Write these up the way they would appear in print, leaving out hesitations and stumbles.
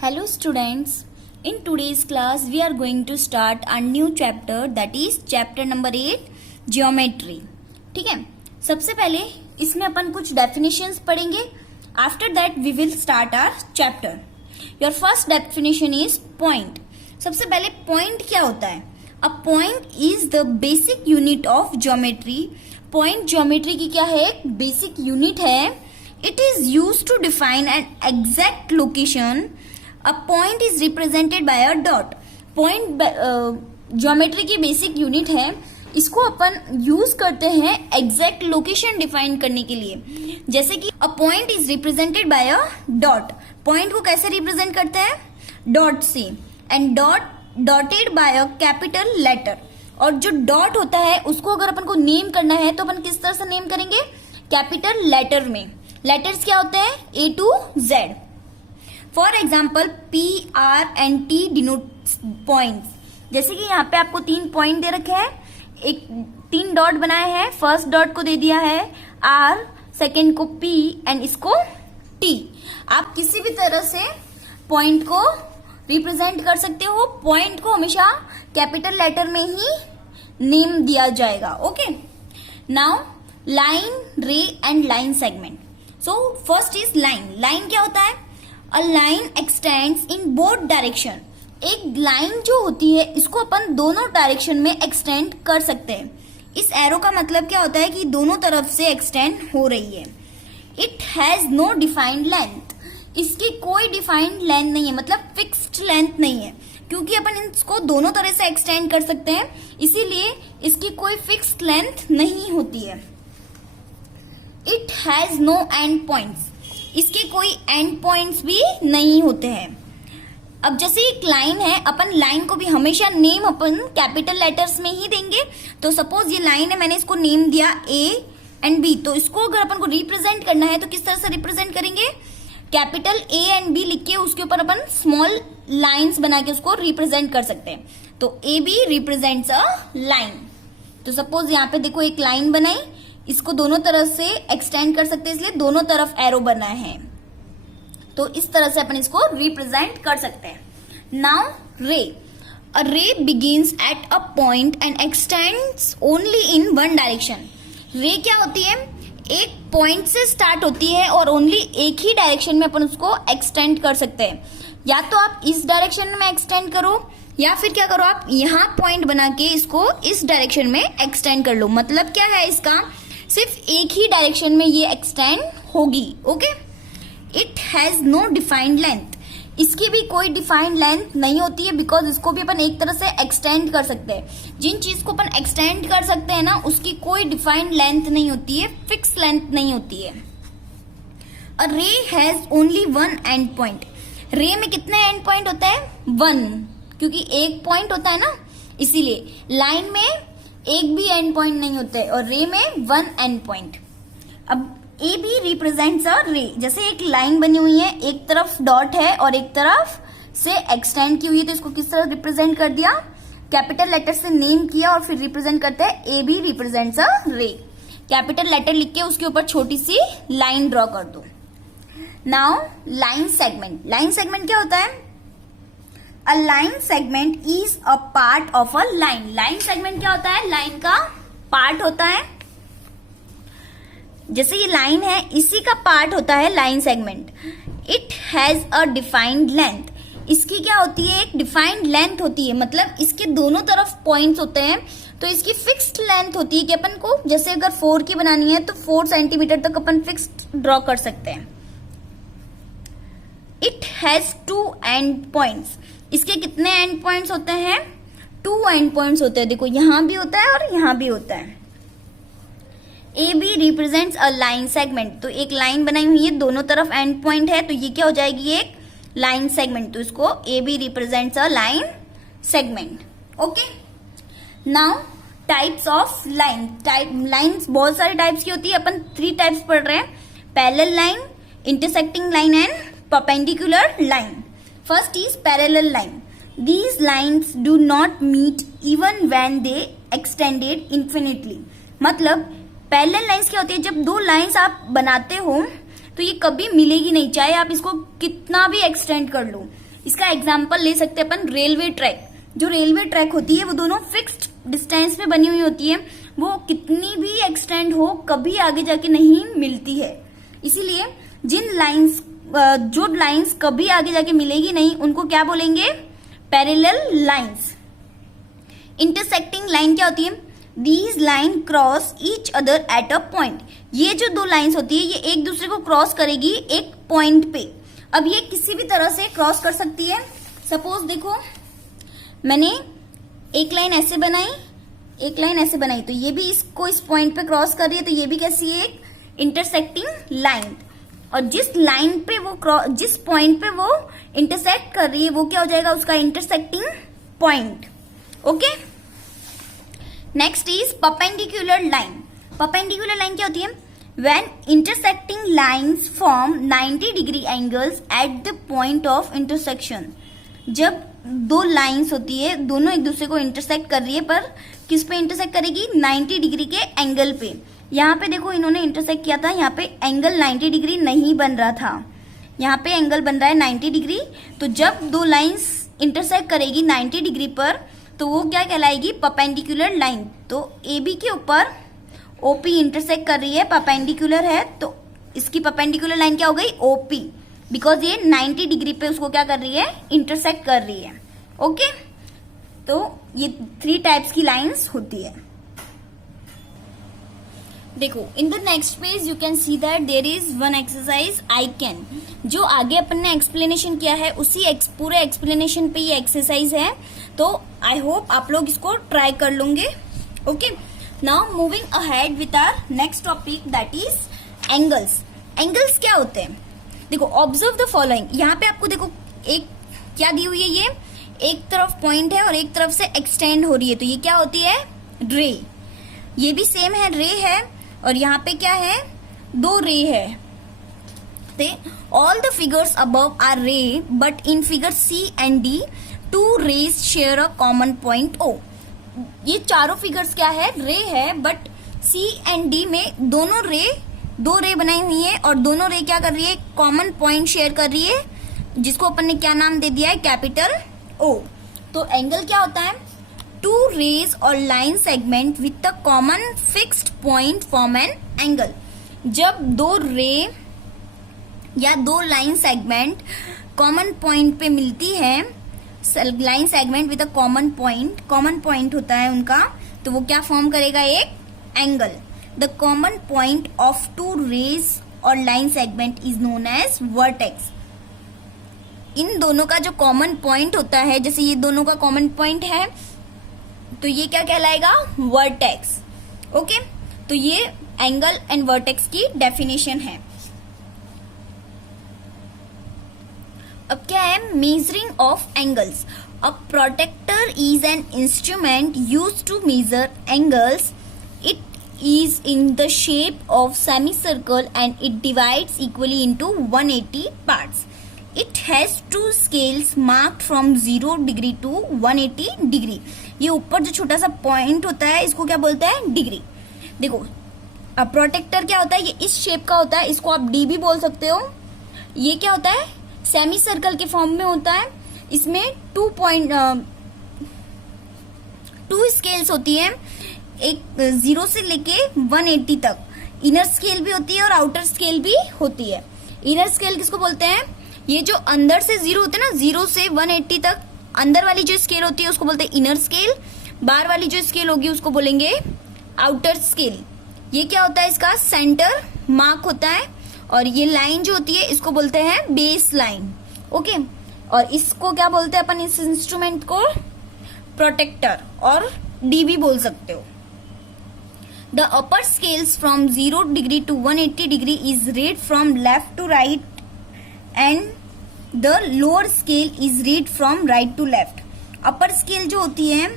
Hello students, in today's class we are going to start a new chapter, that is chapter number 8 geometry. ठीक है, सबसे पहले इसमें अपन कुछ definitions पढ़ेंगे. After that we will start our chapter. Your first definition is point. सबसे पहले point क्या होता है? A point is the basic unit of geometry. Point geometry की क्या है? Basic unit है. It is used to define an exact location. A point is represented by a dot. Point geometry की बेसिक यूनिट है. इसको अपन use करते हैं exact location define करने के लिए. जैसे कि a point is represented by a dot. Point को कैसे रिप्रेजेंट करते हैं? डॉट से. And dotted by a capital letter. और जो डॉट होता है उसको अगर अपन को नेम करना है तो अपन किस तरह से नेम करेंगे? कैपिटल लेटर में. लेटर्स क्या होते हैं? A to Z. For example PR and T denotes points. जैसे कि यहाँ पे आपको 3 पॉइंट दे रखे हैं, एक 3 डॉट बनाए हैं. फर्स्ट डॉट को दे दिया है R, सेकेंड को P एंड इसको T. आप किसी भी तरह से पॉइंट को रिप्रेजेंट कर सकते हो. पॉइंट को हमेशा कैपिटल लेटर में ही नेम दिया जाएगा. ओके, नाउ लाइन, रे and line segment. So first is line. Line क्या होता है? A line x tends in both direction. एक लाइन जो होती है इसको अपन दोनों डायरेक्शन में एक्सटेंड कर सकते हैं. इस एरो का मतलब क्या होता है कि दोनों तरफ से एक्सटेंड हो रही है. It has no defined length. इसकी कोई डिफाइंड लेंथ नहीं है, मतलब फिक्स्ड लेंथ नहीं है, क्योंकि अपन इसको दोनों तरह से एक्सटेंड कर सकते हैं, इसीलिए इसकी कोई फिक्स्ड लेंथ नहीं होती है. It has no end points. इसके कोई एंड पॉइंट्स भी नहीं होते हैं. अब जैसे एक लाइन है, अपन लाइन को भी हमेशा नेम अपन कैपिटल लेटर्स में ही देंगे. तो सपोज ये लाइन है, मैंने इसको नेम दिया A एंड B. तो इसको अगर अपन को रिप्रेजेंट करना है तो किस तरह से रिप्रेजेंट करेंगे? कैपिटल A एंड B लिख के उसके ऊपर अपन स्मॉल लाइन्स बना के उसको रिप्रेजेंट कर सकते हैं. तो AB रिप्रेजेंट्स अ लाइन. तो सपोज यहाँ पे देखो एक लाइन बनाई, इसको दोनों तरफ से एक्सटेंड कर सकते हैं, इसलिए दोनों तरफ एरो बना है. तो इस तरह से अपन इसको रिप्रेजेंट कर सकते हैं. Now ray. A ray begins at a point and extends only in one direction. Ray क्या होती है? एक पॉइंट से स्टार्ट होती है और ओनली एक ही डायरेक्शन में अपन उसको एक्सटेंड कर सकते हैं. या तो आप इस डायरेक्शन में एक्सटेंड करो, या फिर क्या करो, आप यहाँ पॉइंट बना के इसको इस डायरेक्शन में एक्सटेंड कर लो. मतलब क्या है इसका? सिर्फ एक ही डायरेक्शन में ये एक्सटेंड होगी. Okay. It has no defined length. इसकी भी कोई डिफाइंड लेंथ नहीं होती है, बिकॉज इसको भी अपन एक तरह से एक्सटेंड कर सकते हैं. जिन चीज को अपन एक्सटेंड कर सकते हैं ना, उसकी कोई डिफाइंड लेंथ नहीं होती है, फिक्स लेंथ नहीं होती है. अ रे has only one and point. रे में कितने एंड पॉइंट होता है? 1, क्योंकि एक पॉइंट होता है ना, इसीलिए. लाइन में एक भी एंड पॉइंट नहीं होते और रे में 1 एंड पॉइंट. अब ए बी रिप्रेजेंट्स अ रे. जैसे एक लाइन बनी हुई है, एक तरफ डॉट है और एक तरफ से एक्सटेंड की हुई है, तो इसको किस तरह रिप्रेजेंट कर दिया? कैपिटल लेटर से नेम किया और फिर रिप्रेजेंट करते हैं ए बी रिप्रेजेंट्स अ रे. कैपिटल लेटर लिख के उसके ऊपर छोटी सी लाइन ड्रॉ कर दो. Now line segment. Line segment क्या होता है? अ line segment is a part of a line. Line segment क्या होता है? लाइन का पार्ट होता है. जैसे ये लाइन है, इसी का पार्ट होता है line segment. It has a defined length. इसकी क्या होती है? एक डिफाइंड लेंथ होती है, मतलब इसके दोनों तरफ पॉइंट्स होते हैं, तो इसकी फिक्स्ड लेंथ होती है कि अपन को जैसे अगर 4 की बनानी है तो 4 सेंटीमीटर तक अपन फिक्स्ड ड्रॉ कर सकते हैं. It has 2 and points. इसके कितने एंड पॉइंट्स होते हैं? 2 एंड पॉइंट्स होते हैं. देखो यहां भी होता है और यहां भी होता है. A B represents a line segment. तो एक लाइन बनाई हुई है, दोनों तरफ एंड पॉइंट है, तो ये क्या हो जाएगी? एक लाइन सेगमेंट. तो इसको A B represents a line segment. Okay. Now types of line. Lines बहुत सारे टाइप्स की होती है. अपन 3 टाइप्स पढ़ रहे हैं: parallel line, intersecting line and perpendicular line. First is parallel line. These lines do not meet even when they extended infinitely. मतलब parallel lines क्या होती है? जब 2 लाइंस आप बनाते हो तो ये कभी मिलेगी नहीं, चाहे आप इसको कितना भी एक्सटेंड कर लो. इसका एग्जाम्पल ले सकते हैं अपन रेलवे ट्रैक। जो रेलवे ट्रैक होती है वो दोनों फिक्स्ड डिस्टेंस पे बनी हुई होती है, वो कितनी भी एक्सटेंड हो कभी आगे जाके नहीं मिलती है। इसीलिए जो लाइंस कभी आगे जाके मिलेगी नहीं उनको क्या बोलेंगे, पैरेलल लाइंस। इंटरसेक्टिंग लाइन क्या होती है, these line cross each other at a point. ये जो दो लाइंस होती है ये एक दूसरे को क्रॉस करेगी एक पॉइंट पे। अब ये किसी भी तरह से क्रॉस कर सकती है। सपोज देखो मैंने एक लाइन ऐसे बनाई, एक लाइन ऐसे बनाई, तो ये भी इसको इस पॉइंट पे क्रॉस कर रही है, तो ये भी कैसी है, एक इंटरसेक्टिंग लाइन। और जिस लाइन पे वो जिस पॉइंट पे वो इंटरसेक्ट कर रही है वो क्या हो जाएगा, उसका intersecting point. Okay, next is perpendicular line. Perpendicular line क्या होती है, when intersecting lines form 90 degree angles at the point of intersection. जब दो लाइंस होती है दोनों एक दूसरे को इंटरसेक्ट कर रही है, पर किस पे इंटरसेक्ट करेगी, 90 डिग्री के एंगल पे। यहाँ पे देखो इन्होंने इंटरसेक्ट किया था, यहाँ पे एंगल 90 डिग्री नहीं बन रहा था, यहाँ पे एंगल बन रहा है 90 डिग्री। तो जब दो लाइंस इंटरसेक्ट करेगी 90 डिग्री पर तो वो क्या कहलाएगी, परपेंडिकुलर लाइन। तो AB के ऊपर OP इंटरसेक्ट कर रही है, परपेंडिकुलर है, तो इसकी परपेंडिकुलर लाइन क्या हो गई, OP, बिकॉज ये 90 डिग्री पे उसको क्या कर रही है, इंटरसेक्ट कर रही है। ओके, तो ये 3 टाइप्स की लाइंस होती है। देखो in the next page you can see that there is one exercise I can. जो आगे अपन ने एक्सप्लेनेशन किया है उसी पूरे एक्सप्लेनेशन पे ये एक्सरसाइज है, तो आई होप आप लोग इसको ट्राई कर लोगे। Okay, now moving ahead with our next topic that is angles. Angles क्या होते हैं, देखो ऑब्जर्व द फॉलोइंग। यहाँ पे आपको देखो एक क्या दी हुई है, ये एक तरफ पॉइंट है और एक तरफ से एक्सटेंड हो रही है, तो ये क्या होती है, रे। ये भी सेम है, रे है, और यहाँ पे क्या है, 2 रे है। All the figures above are ray but in figure C and D 2 rays share a common point O। ये चारों फिगर्स क्या है, रे है, बट C एंड D में दोनों रे 2 रे बनाई हुई है और दोनों रे क्या कर रही है, कॉमन पॉइंट शेयर कर रही है, जिसको अपन ने क्या नाम दे दिया है, कैपिटल O। तो एंगल क्या होता है, 2 rays or line segment with a common fixed point form an angle। जब 2 रे या 2 लाइन सेगमेंट कॉमन पॉइंट पे मिलती है, line segment with a common point होता है उनका, तो वो क्या फॉर्म करेगा, एक angle. The common point of 2 rays और line segment is known as vertex. इन दोनों का जो कॉमन पॉइंट होता है, जैसे ये दोनों का कॉमन पॉइंट है, तो ये क्या कहलाएगा, वर्टेक्स। ओके, तो ये एंगल एंड वर्टेक्स की डेफिनेशन है। अब क्या है, measuring of angles. A protractor is an instrument use to measure angles. It is in the shape of semi circle and it divides equally into 180 parts. It has 2 scales marked from 0 degree to 180 degree. ये ऊपर जो छोटा सा point होता है इसको क्या बोलते हैं, डिग्री। देखो अब प्रोटेक्टर क्या होता है, ये इस शेप का होता है, इसको आप डी भी बोल सकते हो। ये क्या होता है, सेमी सर्कल के फॉर्म में होता है। इसमें 2 स्केल्स होती है, एक 0 से लेके 180 तक। इनर स्केल भी होती है और आउटर स्केल भी होती है। इनर स्केल किसको बोलते हैं, ये जो अंदर से 0 होते हैं ना, 0 से 180 तक अंदर वाली जो स्केल होती है उसको बोलते हैं इनर स्केल। बाहर वाली जो स्केल होगी उसको बोलेंगे आउटर स्केल। ये क्या होता है, इसका सेंटर मार्क होता है, और ये लाइन जो होती है इसको बोलते हैं बेस लाइन। ओके, और इसको क्या बोलते हैं अपन, इस इंस्ट्रूमेंट को प्रोटेक्टर और डी भी बोल सकते हो। The upper scales from 0 degree to 180 degree is read from left to right and the lower scale is read from right to left. Upper scale जो होती है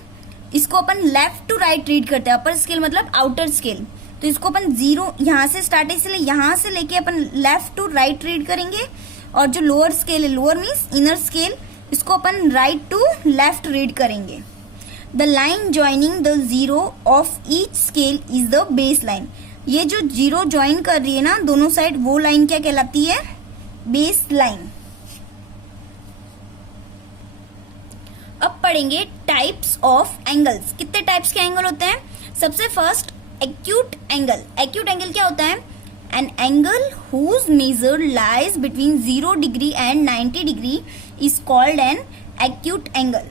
इसको अपन लेफ्ट टू राइट रीड करते हैं। अपर स्केल मतलब outer scale, तो इसको अपन 0 यहाँ से स्टार्ट है, इसलिए यहाँ से लेके अपन लेफ्ट टू राइट रीड करेंगे। और जो लोअर स्केल है, लोअर मीन्स इनर स्केल, इसको अपन राइट टू लेफ्ट रीड करेंगे। The line joining the 0 of each scale is the base line. ये जो 0 ज्वाइन कर रही है ना दोनों साइड, वो लाइन क्या कहलाती है, बेस लाइन। पढ़ेंगे टाइप्स ऑफ एंगल्स। कितने टाइप्स के एंगल होते हैं? सबसे first acute angle. Acute angle क्या होता है? An angle whose measure lies between 0 degree and 90 degree is called an acute angle.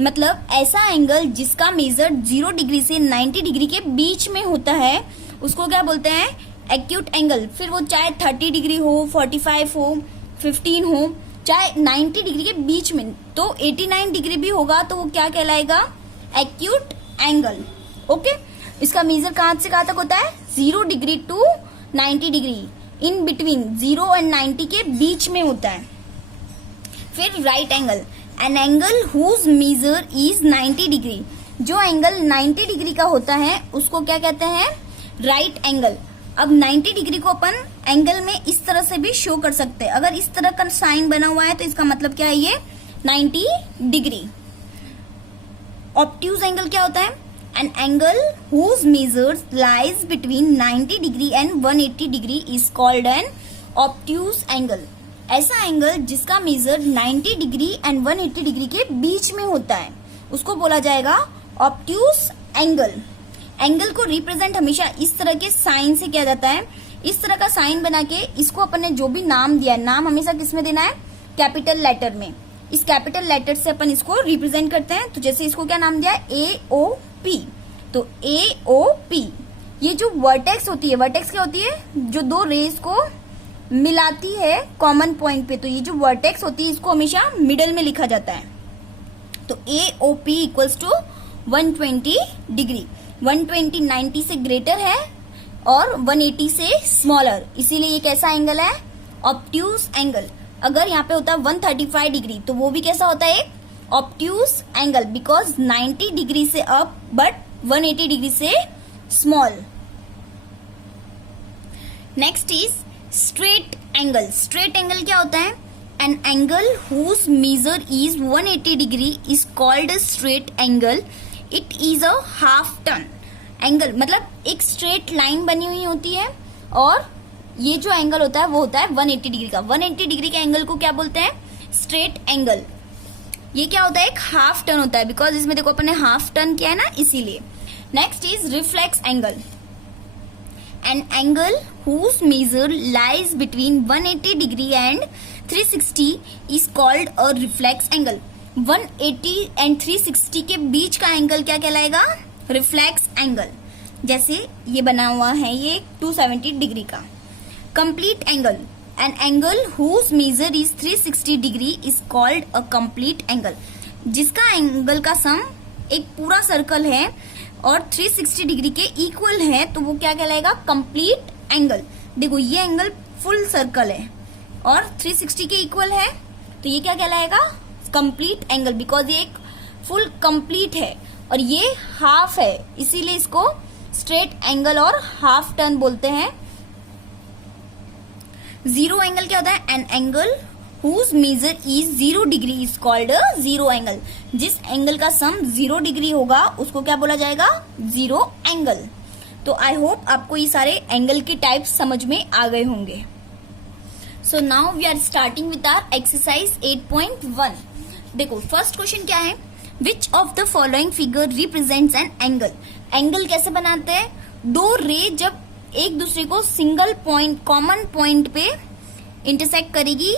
मतलब ऐसा एंगल जिसका मेजर 0 डिग्री से 90 डिग्री के बीच में होता है उसको क्या बोलते हैं? Acute angle. फिर वो चाहे 30 डिग्री हो, 45 हो, 15 हो, चाहे 90 डिग्री के बीच में, तो 89 डिग्री भी होगा तो वो क्या कहलाएगा? Acute angle. ओके, इसका मेजर कहां से कहां तक होता है? 0 degree to 90 degree, in between 0 and 90 के बीच में होता है। फिर right angle, an angle whose measure is 90 degree. जो एंगल 90 डिग्री का होता है उसको क्या कहते हैं? Right angle. अब 90 डिग्री को अपन एंगल में इस तरह से भी शो कर सकते हैं। अगर इस तरह का साइन बना हुआ है तो इसका मतलब क्या है? ये 90 डिग्री। ऑब्ट्यूज एंगल क्या होता है? An angle whose measures lies between 90 degree and 180 degree is called an obtuse angle. ऐसा एंगल जिसका मेजर 90 डिग्री एंड 180 डिग्री के बीच में होता है उसको बोला जाएगा ऑब्ट्यूज एंगल। एंगल को रिप्रेजेंट हमेशा इस तरह के साइन से किया जाता है। इस तरह का साइन बना के इसको अपन ने जो भी नाम दिया है, नाम हमेशा किसमें देना है? कैपिटल लेटर में। इस कैपिटल लेटर से अपन इसको रिप्रेजेंट करते हैं। तो जैसे इसको क्या नाम दिया है? AOP। तो AOP ये जो वर्टेक्स होती है, वर्टेक्स क्या होती है? जो दो रेस को मिलाती है कॉमन पॉइंट पे, तो ये जो वर्टेक्स होती है इसको हमेशा मिडल में लिखा जाता है। तो AOP इक्वल्स टू 120 डिग्री। 120 90 से ग्रेटर है और 180 से स्मॉलर, इसीलिए ये कैसा एंगल है? Obtuse angle. अगर यहाँ पे होता है 135 डिग्री तो वो भी कैसा होता है? ऑब्ट्यूज एंगल, बिकॉज 90 डिग्री से अप बट 180 डिग्री से small. Next is straight angle. Straight angle क्या होता है? An angle whose measure is 180 degree is called straight angle. It is a half turn angle. मतलब एक स्ट्रेट लाइन बनी हुई होती है और ये जो एंगल होता है वो होता है 180 डिग्री का। 180 डिग्री के एंगल को क्या बोलते हैं? Straight angle. ये क्या होता है? एक हाफ टर्न होता है, बिकॉज इसमें देखो अपन ने हाफ टर्न किया है ना, इसीलिए। Next is reflex angle. An angle whose measure lies between 180 degree and 360 is called a reflex angle. 180 and 360 के बीच का एंगल क्या कहलाएगा? Reflex angle. जैसे ये बना हुआ है ये 270 डिग्री का। Complete angle, an angle whose measure is 360 degree is called a complete angle. जिसका एंगल का सम एक पूरा सर्कल है और 360 डिग्री के इक्वल है तो वो क्या कहलाएगा? Complete angle. देखो ये एंगल फुल सर्कल है और 360 के इक्वल है तो ये क्या कहलाएगा? कंप्लीट एंगल, बिकॉज ये एक फुल कंप्लीट है और ये हाफ है, इसीलिए इसको स्ट्रेट एंगल और हाफ टर्न बोलते हैं। जीरो एंगल क्या होता है? An angle whose measure is 0 degree is called zero angle. जिस एंगल का सम 0 डिग्री होगा उसको क्या बोला जाएगा? Zero angle. तो आई होप आपको ये सारे एंगल के टाइप्स समझ में आ गए होंगे। So now we are starting with our exercise 8.1। देखो फर्स्ट क्वेश्चन क्या है? Which of the following figure represents an angle. Angle कैसे बनाते हैं? दो रे जब एक दूसरे को सिंगल पॉइंट कॉमन पॉइंट पे इंटरसेक्ट करेगी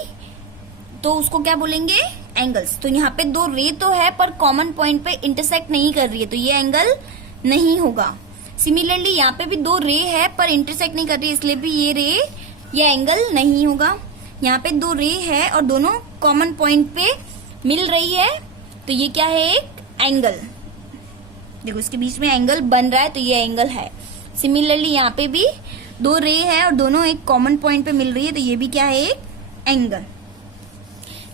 तो उसको क्या बोलेंगे? एंगल्स। तो यहाँ पे दो रे तो है पर कॉमन पॉइंट पे इंटरसेक्ट नहीं कर रही है तो ये एंगल नहीं होगा। सिमिलरली यहाँ पे भी दो रे है पर इंटरसेक्ट नहीं कर रही है इसलिए भी ये एंगल नहीं होगा। यहाँ पे दो रे है और दोनों कॉमन पॉइंट पे मिल रही है तो ये क्या है? एक एंगल। देखो इसके बीच में एंगल बन रहा है तो ये एंगल है। सिमिलरली यहाँ पे भी दो रे है और दोनों एक कॉमन पॉइंट पे मिल रही है तो ये भी क्या है? एक angle.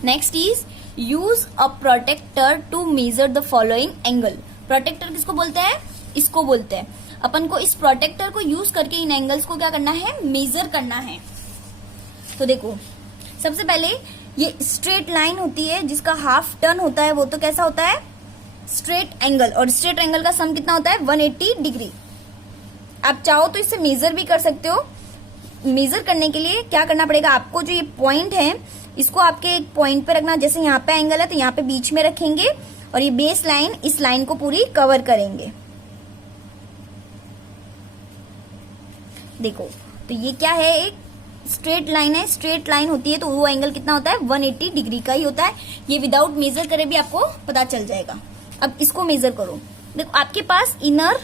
Next is use a protractor to measure the following angle. Protractor किसको बोलते हैं? इसको बोलते हैं। अपन को इस प्रोटेक्टर को यूज करके इन एंगल्स को क्या करना है? मेजर करना है। तो देखो सबसे पहले ये स्ट्रेट लाइन होती है जिसका हाफ टर्न होता है वो तो कैसा होता है? Straight angle. और स्ट्रेट एंगल का सम कितना होता है? 180 डिग्री। आप चाहो तो इससे मेजर भी कर सकते हो। मेजर करने के लिए क्या करना पड़ेगा आपको? जो ये पॉइंट है इसको आपके एक पॉइंट पे रखना। जैसे यहाँ पे एंगल है तो यहाँ पे बीच में रखेंगे और ये बेस लाइन इस लाइन को पूरी कवर करेंगे। देखो तो ये क्या है, एक स्ट्रेट लाइन है। स्ट्रेट लाइन होती है तो वो एंगल कितना होता है, 180 डिग्री का ही होता है। ये विदाउट मेजर करे भी आपको पता चल जाएगा। अब इसको मेजर करो। देखो आपके पास इनर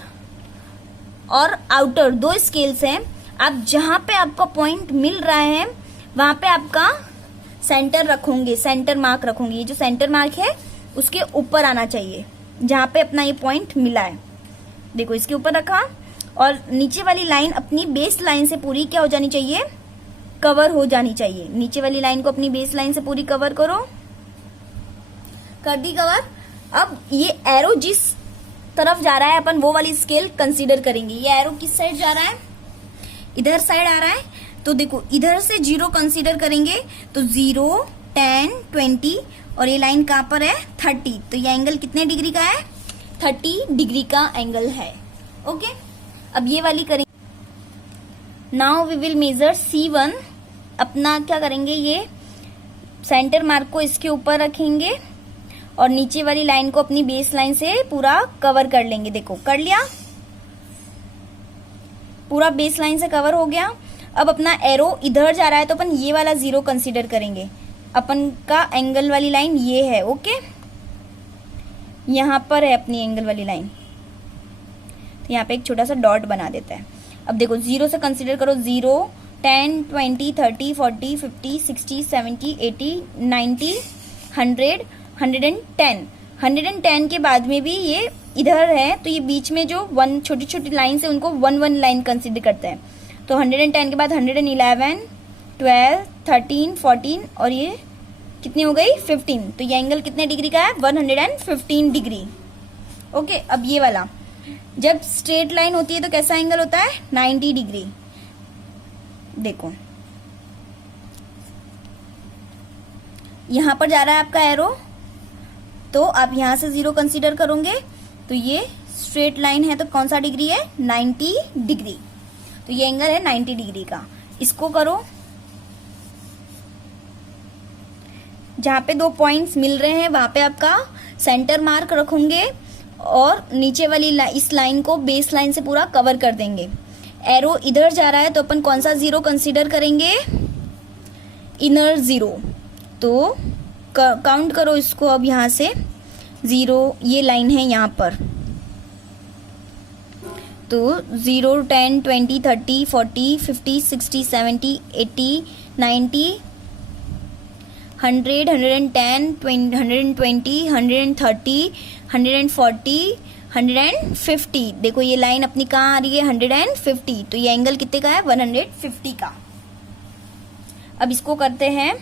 और आउटर दो स्केल्स हैं। आप जहां पे आपका पॉइंट मिल रहा है वहां पे आपका सेंटर रखोगे, सेंटर मार्क रखोगे। ये जो सेंटर मार्क है उसके ऊपर आना चाहिए जहां पे अपना ये पॉइंट मिला है। देखो इसके ऊपर रखा और नीचे वाली लाइन अपनी बेस लाइन से पूरी क्या हो जानी चाहिए, कवर हो जानी चाहिए। नीचे वाली लाइन को अपनी बेस लाइन से पूरी कवर करो। कर दी कवर। अब ये एरो जिस तरफ जा रहा है अपन वो वाली स्केल कंसीडर करेंगे। ये एरो किस साइड जा रहा है, इधर साइड आ रहा है। तो देखो इधर से 0 कंसीडर करेंगे तो 0, 10, 20 और ये लाइन कहां पर है, 30। तो ये एंगल कितने डिग्री का है, 30 डिग्री का एंगल है। ओके अब ये वाली करेंगे। Now we will measure C1। अपना क्या करेंगे, ये सेंटर मार्क को इसके ऊपर रखेंगे और नीचे वाली लाइन को अपनी बेस लाइन से पूरा कवर कर लेंगे। देखो कर लिया, पूरा बेस लाइन से कवर हो गया। अब अपना एरो इधर जा रहा है तो अपन ये वाला 0 कंसीडर करेंगे। अपन का एंगल वाली लाइन ये है। ओके यहां पर है अपनी एंगल वाली लाइन, तो यहाँ पे एक छोटा सा डॉट बना देता है। अब देखो 0 से कंसीडर करो, 0, 10, 20, 30, 40, 50, 60, 70, 80, 90, 100, 110। 110 के बाद में भी ये इधर है तो ये बीच में जो वन छोटी छोटी लाइन है उनको 1 लाइन कंसीडर करता है। तो 110 के बाद 111, 12, 13, 14 और ये कितनी हो गई, 15। तो ये एंगल कितने डिग्री का है, 115 डिग्री। ओके अब ये वाला जब स्ट्रेट लाइन होती है तो कैसा एंगल होता है, 90 डिग्री। देखो यहां पर जा रहा है आपका एरो तो आप यहां से 0 कंसीडर करोगे तो ये स्ट्रेट लाइन है तो कौन सा डिग्री है, 90 डिग्री। तो ये एंगल है 90 डिग्री का। इसको करो, जहां पे दो पॉइंट्स मिल रहे हैं वहां पे आपका सेंटर मार्क रखोगे और नीचे वाली इस लाइन को बेस लाइन से पूरा कवर कर देंगे। एरो इधर जा रहा है तो अपन कौन सा 0 कंसीडर करेंगे, इनर 0। तो काउंट करो इसको अब यहां से 0, ये लाइन है यहां पर। तो 0, 10, 20, 30, 40, 50, 60, 70, 80, 90, 100, 110, 120, 130, 140, 150। देखो ये लाइन अपनी कहाँ आ रही है, 150। तो ये एंगल कितने का है, 150 का। अब इसको करते हैं,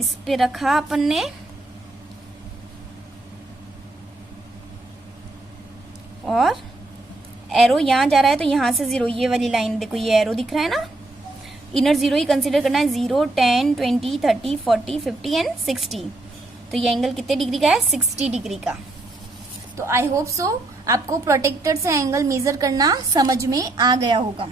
इस पे रखा अपन ने और एरो यहां जा रहा है तो यहां से 0, ये वाली लाइन देखो ये एरो दिख रहा है ना, इनर 0 ही कंसीडर करना है। 0, 10, 20, 30, 40, 50 एंड 60। तो ये एंगल कितने डिग्री का है, 60 डिग्री का। तो आई होप सो आपको प्रोटेक्टर से एंगल मेजर करना समझ में आ गया होगा।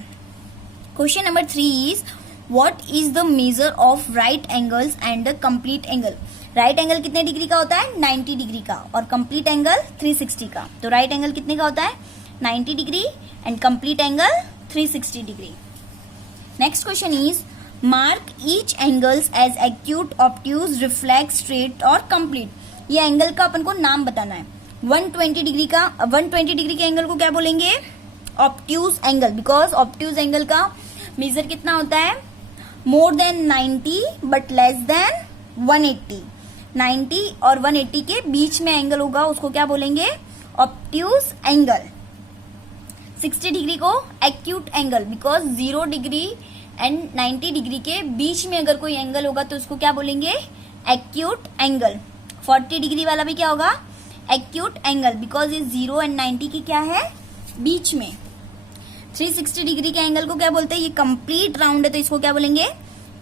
Question number 3 is what is the measure of right angles and the complete angle. Right angle कितने डिग्री का होता है, 90 डिग्री का, और कंप्लीट एंगल 360 का। तो राइट एंगल कितने का होता है, 90 degree and complete angle 360 degree. Next question is mark each angles as acute, obtuse, reflex, straight और कंप्लीट। ये एंगल का अपन को नाम बताना है। 120 डिग्री का, 120 डिग्री के एंगल को क्या बोलेंगे, obtuse angle, because obtuse angle का मेजर कितना होता है, more then 90 but less then 180। 90 और 180 के बीच में एंगल होगा उसको क्या बोलेंगे, ऑब्ट्यूज एंगल। 60 डिग्री को acute angle, because 0 degree and 90 degree के बीच में अगर कोई एंगल होगा तो उसको क्या बोलेंगे, एक्यूट एंगल। 40 डिग्री वाला भी क्या होगा, एक्यूट एंगल, बिकॉज ये 0 एंड 90 की क्या है, बीच में। 360 डिग्री के एंगल को क्या बोलते हैं, ये कंप्लीट राउंड है तो इसको क्या बोलेंगे,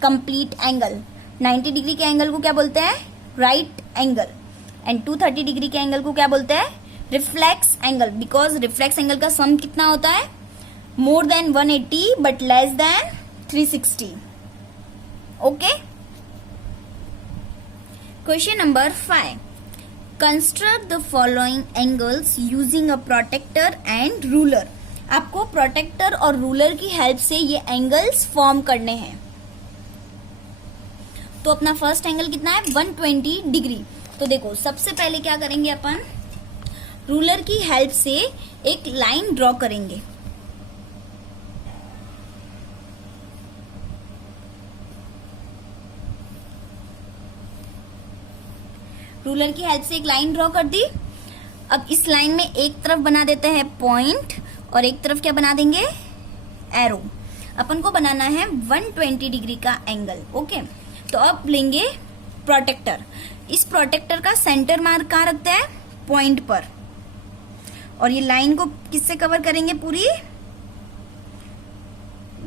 कंप्लीट एंगल। 90 डिग्री के एंगल को क्या बोलते हैं, राइट एंगल। एंड 230 डिग्री के एंगल को क्या बोलते हैं, reflex angle, because reflex angle का सम कितना होता है, more than 180 but less than 360। Okay. Question number 5, construct the following angles using a protractor and ruler. आपको प्रोटेक्टर और रूलर की हेल्प से ये एंगल्स फॉर्म करने हैं। तो अपना फर्स्ट एंगल कितना है 120 डिग्री। तो देखो सबसे पहले क्या करेंगे अपन, रूलर की हेल्प से एक लाइन ड्रॉ करेंगे। रूलर की हेल्प से एक लाइन ड्रॉ कर दी। अब इस लाइन में एक तरफ बना देते हैं पॉइंट और एक तरफ क्या बना देंगे, एरो। अपन को बनाना है 120 डिग्री का एंगल। ओके, तो अब लेंगे प्रोटेक्टर। इस प्रोटेक्टर का सेंटर मार्क कहाँ रखते हैं, पॉइंट पर। और ये लाइन को किससे कवर करेंगे, पूरी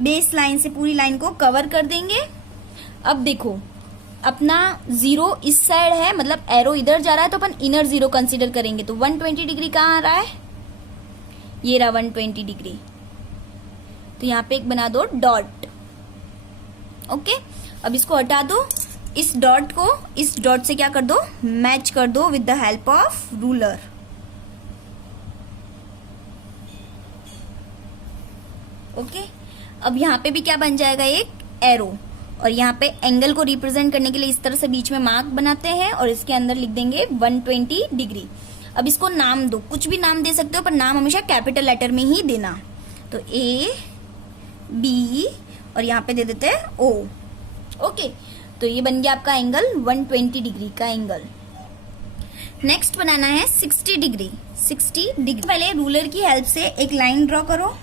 बेस लाइन से पूरी लाइन को कवर कर देंगे। अब देखो अपना जीरो इस साइड है, मतलब एरो इधर जा रहा है, तो अपन इनर जीरो कंसीडर करेंगे। तो 120 डिग्री कहाँ आ रहा है, ये रहा 120 डिग्री। तो यहाँ पे एक बना दो डॉट। ओके, अब इसको हटा दो। इस डॉट को इस डॉट से क्या कर दो, मैच कर दो with the help of ruler. Okay, अब यहाँ पे भी क्या बन जाएगा, एक एरो। और यहाँ पे एंगल को रिप्रेजेंट करने के लिए इस तरह से बीच में मार्क बनाते हैं और इसके अंदर लिख देंगे 120 डिग्री। अब इसको नाम दो, कुछ भी नाम दे सकते हो, पर नाम हमेशा कैपिटल लेटर में ही देना। तो ए बी और यहाँ पे दे देते हैं ओ। ओके, तो ये बन गया आपका एंगल 120 डिग्री का एंगल। नेक्स्ट बनाना है 60 डिग्री। 60 डिग्री पहले रूलर की हेल्प से एक लाइन ड्रॉ करो।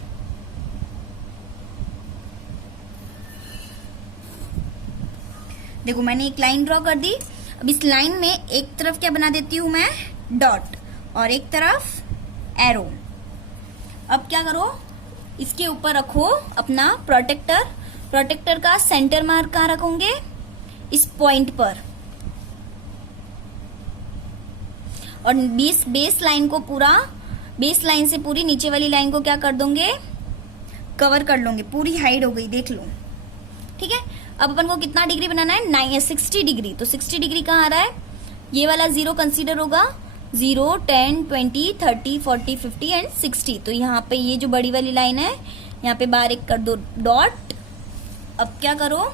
देखो मैंने एक लाइन ड्रॉ कर दी। अब इस लाइन में एक तरफ क्या बना देती हूं मैं, डॉट, और एक तरफ एरो। अब क्या करो, इसके ऊपर रखो अपना प्रोटेक्टर। प्रोटेक्टर का सेंटर मार्क कहाँ रखोगे, इस पॉइंट पर। और बेस लाइन को पूरा, बेस लाइन से पूरी नीचे वाली लाइन को क्या कर दोगे, कवर कर लोगे। पूरी हाइड हो गई, देख लो। ठीक है, अब अपन को कितना डिग्री बनाना है, 60 डिग्री। तो 60 डिग्री कहाँ आ रहा है, ये वाला जीरो कंसीडर होगा। 0, 10, 20, 30, 40, 50 एंड 60। तो यहाँ पे ये जो बड़ी वाली लाइन है, यहाँ पे बाहर एक कर दो डॉट। अब क्या करो,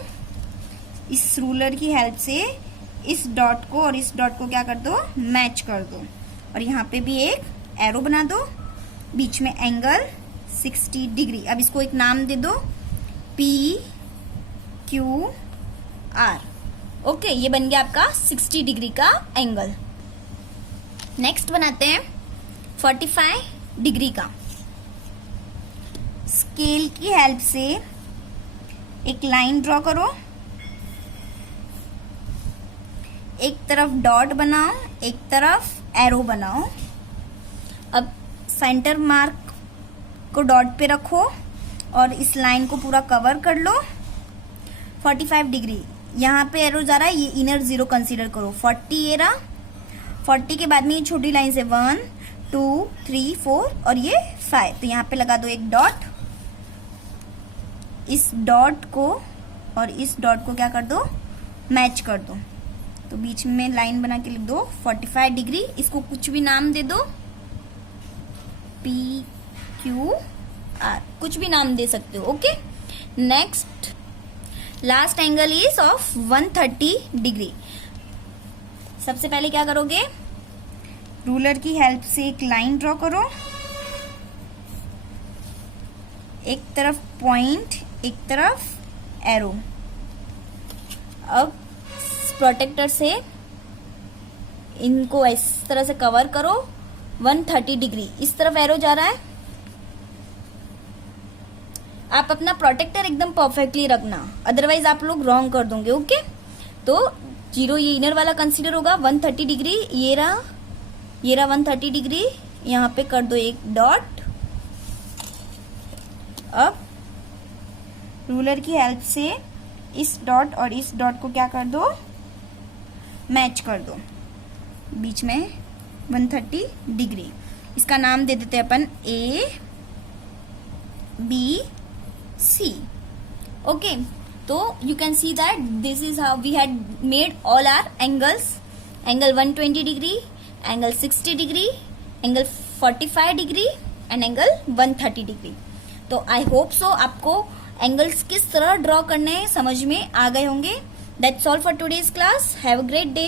इस रूलर की हेल्प से इस डॉट को और इस डॉट को क्या कर दो, मैच कर दो। और यहाँ पे भी एक एरो बना दो, बीच में एंगल 60 डिग्री। अब इसको एक नाम दे दो, P Q R। ओके, ये बन गया आपका 60 डिग्री का एंगल। नेक्स्ट बनाते हैं 45 डिग्री का। स्केल की हेल्प से एक लाइन ड्रॉ करो, एक तरफ डॉट बनाओ, एक तरफ एरो बनाओ। अब सेंटर मार्क को डॉट पे रखो और इस लाइन को पूरा कवर कर लो। 45 डिग्री, यहाँ पे एरो जा रहा है, ये इनर जीरो कंसीडर करो। 40 ये रहा, 40 के बाद में ये छोटी लाइन से 1, 2, 3, 4 और ये 5। तो यहाँ पे लगा दो एक डॉट। इस डॉट को और इस डॉट को क्या कर दो, मैच कर दो। तो बीच में लाइन बना के लिख दो 45 डिग्री। इसको कुछ भी नाम दे दो, P Q R, कुछ भी नाम दे सकते हो। Okay, next last angle is of 130 degree. सबसे पहले क्या करोगे, रूलर की हेल्प से एक लाइन ड्रॉ करो, एक तरफ पॉइंट, एक तरफ एरो। अब प्रोटेक्टर से इनको इस तरह से कवर करो 130 डिग्री। इस तरफ एरो जा रहा है। आप अपना प्रोटेक्टर एकदम परफेक्टली रखना, अदरवाइज आप लोग रॉन्ग कर दोगे। ओके, तो जीरो ये इनर वाला कंसीडर होगा 130 डिग्री। ये रहा 130 डिग्री, यहाँ पे कर दो एक डॉट। अब रूलर की हेल्प से इस डॉट और इस डॉट को क्या कर दो, मैच कर दो, बीच में 130 डिग्री। इसका नाम दे देते हैं अपन A B C। ओके, तो you can see that this is how we had made all our angles angle 120 degree, angle 60 degree, angle 45 degree and angle 130 degree. तो आई होप सो आपको एंगल्स किस तरह draw करने हैं समझ में आ गए होंगे। That's all for today's class. Have a great day.